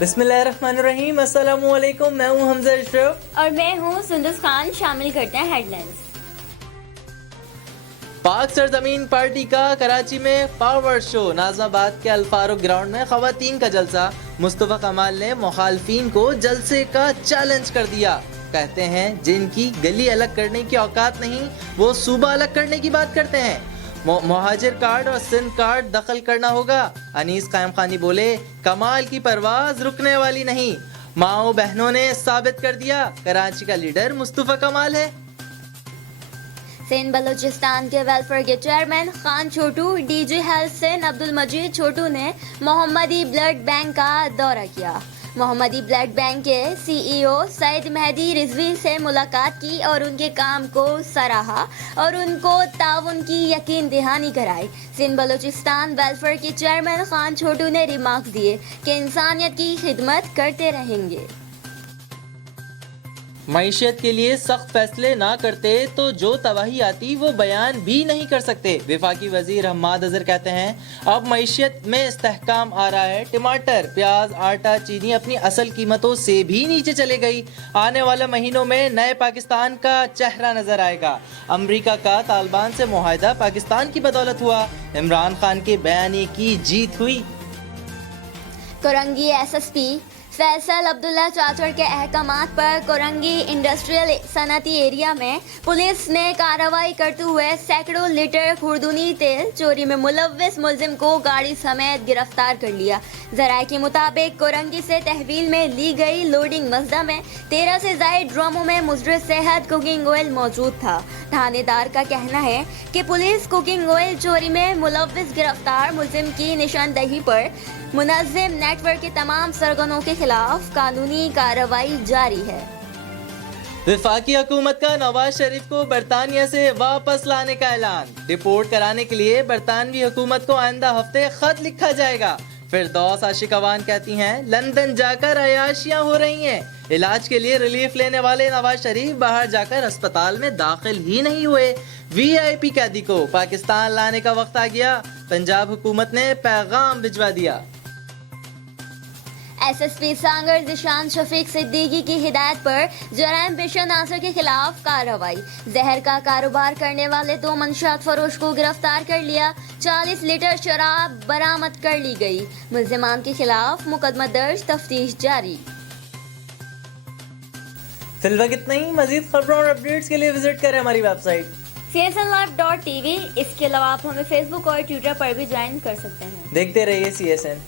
बिस्मिल्लाहिर्रहमानिर्रहीम, अस्सलाम वालेकुम। मैं हूँ हमजा अशरफ और मैं हूँ सुंदस खान। शामिल करते हैं हेडलाइंस। पाक सरजमीन पार्टी का कराची में पावर शो। नाज़िमाबाद के अल फारूक ग्राउंड में ख़वातीन का जलसा। मुस्तफ़ा कमाल ने मुखालफीन को जलसे का चैलेंज कर दिया। कहते हैं जिनकी गली अलग करने की औकात नहीं, वो सूबा अलग करने की बात करते हैं। मुहाजिर कार्ड और सिंध कार्ड दखल करना होगा। अनीस कायम खानी बोले, कमाल की परवाज रुकने वाली नहीं। माओ बहनों ने साबित कर दिया, कराची का लीडर मुस्तफ़ा कमाल है। सिंध बलूचिस्तान के वेलफेयर के चेयरमैन खान छोटू, डीजी हेल्थ सिंध अब्दुल मजीद छोटू ने मोहम्मदी ब्लड बैंक का दौरा किया। मोहम्मदी ब्लड बैंक के सीईओ सईद मेहदी रिजवी से मुलाकात की और उनके काम को सराहा और उनको ताउन की यकीन दहानी कराई। सिंध बलूचिस्तान वेलफेयर के चेयरमैन खान छोटू ने रिमार्क्स दिए कि इंसानियत की खिदमत करते रहेंगे। मईशत के लिए सख्त फैसले ना करते तो जो तबाही आती वो बयान भी नहीं कर सकते। वफाकी वजीर हम्माद अजहर कहते हैं अब मईशत में इस्तेहकाम आ रहा है। टमाटर, प्याज, आटा, चीनी अपनी असल कीमतों से भी नीचे चले गई। आने वाले महीनों में नए पाकिस्तान का चेहरा नजर आएगा। अमरीका का तालिबान से मुआहदा पाकिस्तान की बदौलत हुआ। इमरान खान के बयानी की जीत हुई। कोरंगी एसएसपी फैसल अब्दुल्ला चाचड़ के अहकामात पर कोरंगी इंडस्ट्रियल सनती एरिया में पुलिस ने कार्रवाई करते हुए सैकड़ों लीटर खुर्दुनी तेल चोरी में मुलव्विस मुलजिम को गाड़ी समेत गिरफ्तार कर लिया। जराये के मुताबिक कोरंगी से तहवील में ली गई लोडिंग मजदा में 13 से ज्यादा ड्रमों में मुजर सेहत कुकिंग ऑयल मौजूद था। थानेदार का कहना है कि पुलिस कुकिंग ऑयल चोरी में मुलव्विस गिरफ्तार मुलजिम की निशानदही पर मुनज़्ज़म नेटवर्क के तमाम सरगनों के खिलाफ कानूनी कार्रवाई जारी है। वफाकी हुकूमत का नवाज शरीफ को बरतानिया से वापस लाने का ऐलान। डिपोर्ट कराने के लिए बरतानवी हुकूमत को आइंदा हफ्ते खत लिखा जाएगा। फिरदौस आशिकवान कहती हैं लंदन जाकर अयाशियां हो रही हैं। इलाज के लिए रिलीफ लेने वाले नवाज शरीफ बाहर जाकर अस्पताल में दाखिल ही नहीं हुए। वीआईपी कैदी को पाकिस्तान लाने का वक्त आ गया। पंजाब हुकूमत ने पैगाम भिजवा दिया। एसएसपी सांगर जिशान शफीक सिद्दीकी की हिदायत पर जराइम पेशा नासर के खिलाफ कार्रवाई। जहर का कारोबार करने वाले 2 मंशियात फरोश को गिरफ्तार कर लिया। 40 लीटर शराब बरामद कर ली गई। मुल्जिमान के खिलाफ मुकदमा दर्ज, तफ्तीश जारी। फिलहाल इतना ही। मजीद खबरों और अपडेट्स के लिए विजिट करें हमारी वेबसाइट csnlive.tv। इसके अलावा आप हमें फेसबुक और ट्विटर पर भी ज्वाइन कर सकते हैं। देखते रहिए CSN।